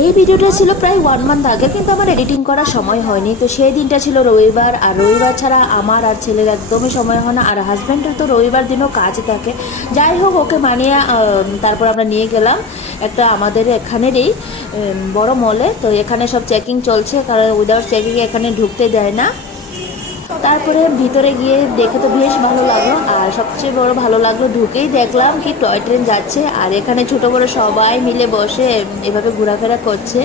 এই ভিডিওটা ছিল প্রায় 1 মান্থ আগে, কিন্তু আমার এডিটিং করার সময় হয়নি। তো সেই দিনটা ছিল রবিবার, আর রবিবার ছাড়া আমার আর ছেলের একদমই সময় হয় না, আর হাজব্যান্ডের তো রবিবার দিনও কাজ থাকে। যাই হোক, ওকে মানিয়ে তারপর আমরা নিয়ে গেলাম একটা আমাদের এখানেরই বড় মলে। তো এখানে সব চেকিং চলছে, কারণ উইদাউট চেকিং এখানে ঢুকতে দেয় না। তারপরে ভিতরে গিয়ে দেখে তো বেশ ভালো লাগলো, আর সবচেয়ে বড় ভালো লাগলো ঢুকেই দেখলাম কি টয় ট্রেন যাচ্ছে, আর এখানে ছোট বড় সবাই মিলে বসে এভাবে ঘোরাফেরা করছে।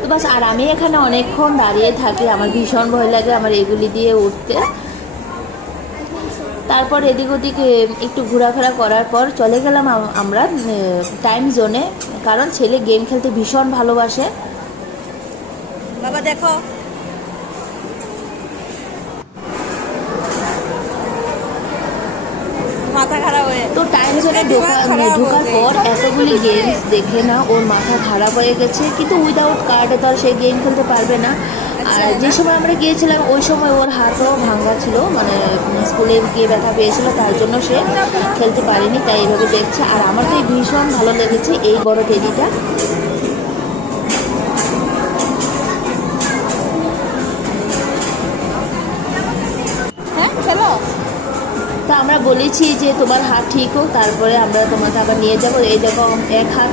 তো বাস, আর আমি এখানে অনেকক্ষণ দাঁড়িয়ে থাকি, আমার ভীষণ ভয় লাগে আমার এগুলি দিয়ে উঠতে। তারপর এদিক ওদিক একটু ঘোরাফেরা করার পর চলে গেলাম আমরা টাইম জোনে, কারণ ছেলে গেম খেলতে ভীষণ ভালোবাসে। বাবা দেখো, মাথা খারাপ হয়ে তো টাইম জোনে ঢোকার পর এতগুলি গেমস দেখে না ওর মাথা খারাপ হয়ে গেছে, কিন্তু উইদাউট কার্ডে তো আর সে গেম খেলতে পারবে না। আর যে সময় আমরা গিয়েছিলাম ওই সময় ওর হাতও ভাঙা ছিল, মানে স্কুলে গিয়ে ব্যথা পেয়েছিল, তার জন্য সে খেলতে পারেনি, তাই এইভাবে দেখছে। আর আমার তো ভীষণ ভালো লেগেছে এই বড় টেডিটা। খেলো। তো আমরা বলেছি যে তোমার হাত ঠিক হোক, তারপরে আমরা তোমাকে আবার নিয়ে যাবো। এই দেখো, এক হাত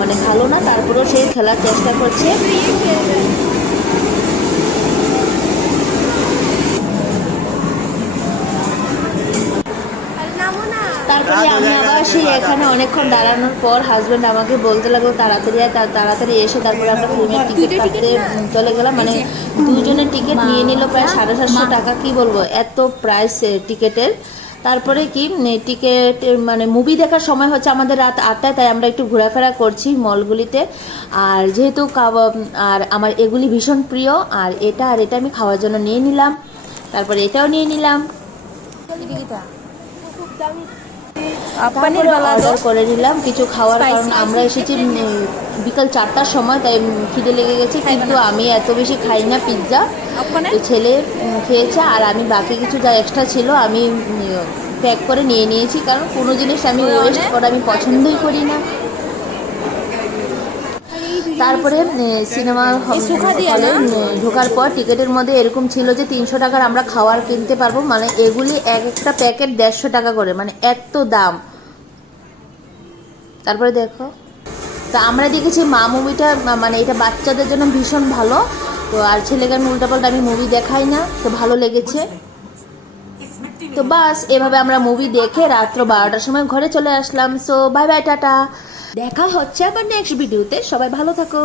মানে ভালো না, তারপরেও সে খেলার চেষ্টা করছে। তারপরে আমি আবার সেই এখানে অনেকক্ষণ দাঁড়ানোর পর হাজব্যান্ড আমাকে বলতে লাগলো তাড়াতাড়ি তাড়াতাড়ি এসে তারপরে আমরা ফিল্মের টিকিট কাটতে চলে গেলাম। মানে দুজনের টিকিট নিয়ে নিল প্রায় 750 টাকা। কি বলবো, এত প্রাইস টিকিটের। তারপরে কি টিকিট মানে মুভি দেখার সময় হচ্ছে আমাদের রাত 8টায়, তাই আমরা একটু ঘোরাফেরা করছি মলগুলিতে। আর যেহেতু আর আমার এগুলি ভীষণ প্রিয়, আর এটা আমি খাওয়ার জন্য নিয়ে নিলাম, তারপরে এটাও নিয়ে নিলাম। অর্ডার করে নিলাম কিছু খাওয়ার, কারণ আমরা এসেছি বিকাল 4টার সময়, তাই খিদে লেগে গেছে। কিন্তু আমি এত বেশি খাই না পিৎজা, তো ছেলে খেয়েছে, আর আমি বাকি কিছু যা এক্সট্রা ছিল আমি প্যাক করে নিয়ে নিয়েছি, কারণ কোনো জিনিস আমি ওয়েস্ট করা আমি পছন্দই করি না। তারপরে সিনেমা হলে ঢোকার পর টিকিটের মধ্যে এরকম ছিল যে 300 টাকার আমরা খাবার কিনতে পারবো, মানে এগুলি একটা প্যাকেট 150 টাকা করে, মানে এত দাম। তারপরে দেখো, তা আমরা দেখেছি মা মুভিটা, মানে এটা বাচ্চাদের জন্য ভীষণ ভালো। তো আর ছেলেকে আমি উল্টাপাল্টা আমি মুভি দেখাই না, তো ভালো লেগেছে। তো বাস, এভাবে আমরা মুভি দেখে রাত্র 12টার সময় ঘরে চলে আসলাম। সো বাই বাই, টাটা, দেখা হচ্ছে আবার নেক্সট ভিডিওতে। সবাই ভালো থাকো।